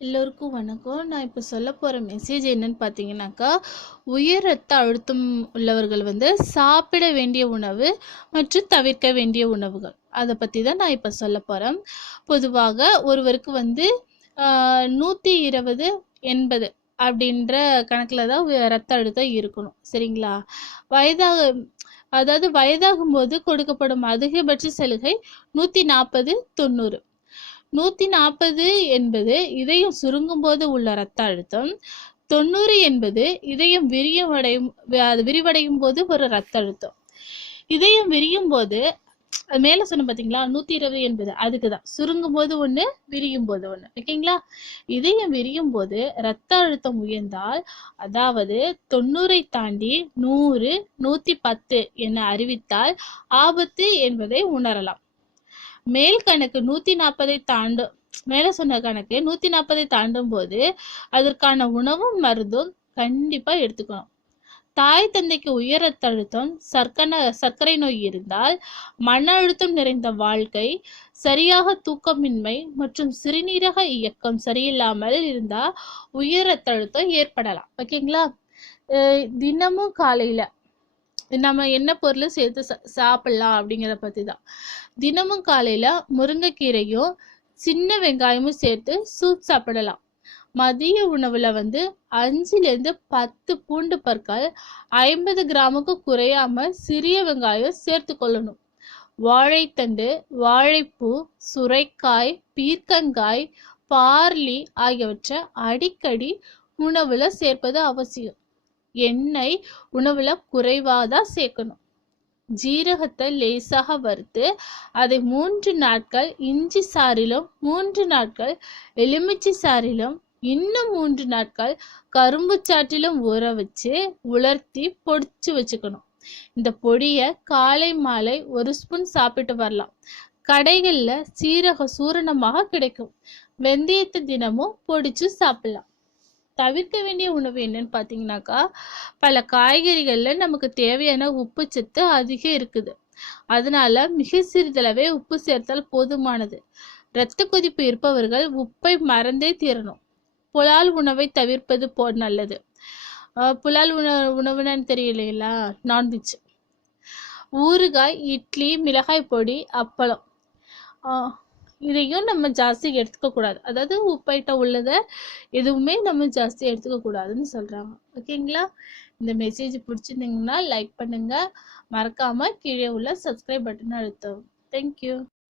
எல்லோருக்கும் வணக்கம். நான் இப்போ சொல்ல போகிற மெசேஜ் என்னன்னு பார்த்தீங்கன்னாக்கா உயர் ரத்த அழுத்தம் உள்ளவர்கள் வந்து சாப்பிட வேண்டிய உணவு மற்றும் தவிர்க்க வேண்டிய உணவுகள். அதை பற்றி தான் நான் இப்போ சொல்ல போகிறேன் பொதுவாக ஒருவருக்கு வந்து நூற்றி இருபது எண்பது அப்படின்ற கணக்கில் தான் ரத்த அழுத்தம் இருக்கணும். சரிங்களா? வயதாக அதாவது வயதாகும்போது கொடுக்கப்படும் அதிகபட்ச சலுகை நூற்றி நாற்பது தொண்ணூறு. நூற்றி நாற்பது என்பது இதயம் சுருங்கும் போது உள்ள ரத்த அழுத்தம். தொண்ணூறு என்பது இதயம் விரியவடையும் அது விரிவடையும் போது ஒரு ரத்த அழுத்தம். இதயம் விரியும் போது அது மேல சொன்ன பாத்தீங்களா? நூத்தி இருபது என்பது அதுக்கு தான் சுருங்கும் போது ஒண்ணு விரியும் போது ஒண்ணு. ஓகேங்களா? இதயம் விரியும் போது ரத்த அழுத்தம் உயர்ந்தால் அதாவது தொண்ணூறை தாண்டி நூறு நூத்தி பத்து என அறிவித்தால் ஆபத்து என்பதை உணரலாம். மேல் கணக்கு நூத்தி நாற்பதை தாண்டும் மேல சொன்ன கணக்கு நூத்தி நாற்பதை தாண்டும் போது அதற்கான உணவும் மருந்தும் கண்டிப்பா எடுத்துக்கணும். தாய் தந்தைக்கு உயர் ரத்த அழுத்தம் சர்க்கரை சர்க்கரை நோய் இருந்தால் மன அழுத்தம் நிறைந்த வாழ்க்கை சரியாக தூக்கமின்மை மற்றும் சிறுநீரக இயக்கம் சரியில்லாமல் இருந்தா உயர் ரத்த அழுத்தம் ஏற்படலாம். ஓகேங்களா? அஹ் தினமும் காலையில நம்ம என்ன பொருள் சேர்த்து சாப்பிடலாம் அப்படிங்கிறத பத்தி தான் தினமும் காலையில முருங்கைக்கீரையும் சின்ன வெங்காயமும் சேர்த்து சூப் சாப்பிடலாம். மதிய உணவுல வந்து அஞ்சுலேருந்து பத்து பூண்டு பற்கள் ஐம்பது கிராமுக்கு குறையாம சிறிய வெங்காயம் சேர்த்து கொள்ளணும். வாழைத்தண்டு வாழைப்பூ சுரைக்காய் பீர்க்கங்காய் பார்லி ஆகியவற்றை அடிக்கடி உணவுல சேர்ப்பது அவசியம். எண்ணெய் உணவுல குறைவாதான் சேர்க்கணும். ஜீரகத்தை லேசாக வறுத்து அதை மூன்று நாட்கள் இஞ்சி சாறிலும் மூன்று நாட்கள் எலுமிச்சை சாறிலும் இன்னும் மூன்று நாட்கள் கரும்பு சாற்றிலும் ஊற வச்சு உலர்த்தி பொடிச்சு வச்சுக்கணும். இந்த பொடியை காலை மாலை ஒரு ஸ்பூன் சாப்பிட்டு வரலாம். கடைகளில் சீரக சூரணமாக கிடைக்கும். வெந்தயத்தை தினமும் பொடிச்சு சாப்பிடலாம். தவிர்க்க வேண்டிய உணவு என்னன்னு பார்த்தீங்கன்னாக்கா பல காய்கறிகளில் நமக்கு தேவையான உப்பு சத்து அதிகம் இருக்குது. அதனால மிக சிறிதளவே உப்பு சேர்த்தால் போதுமானது. இரத்த கொதிப்பு இருப்பவர்கள் உப்பை மறந்தே தீரணும். புலால் உணவை தவிர்ப்பது போ நல்லது. புலால் உணவு உணவுன்னு தெரியலைங்களா நான்வெஜ் ஊறுகாய் இட்லி மிளகாய் பொடி அப்பளம். இதையும் நம்ம ஜாஸ்தி எடுத்துக்க கூடாது. அதாவது உப்பைட்ட உள்ளதை எதுவுமே நம்ம ஜாஸ்தி எடுத்துக்க கூடாதுன்னு சொல்றாங்க. ஓகேங்களா? இந்த மெசேஜ் பிடிச்சிருந்தீங்கன்னா லைக் பண்ணுங்க. மறக்காம கீழே உள்ள சப்ஸ்கிரைப் பட்டன் அழுத்தவும். தேங்க்யூ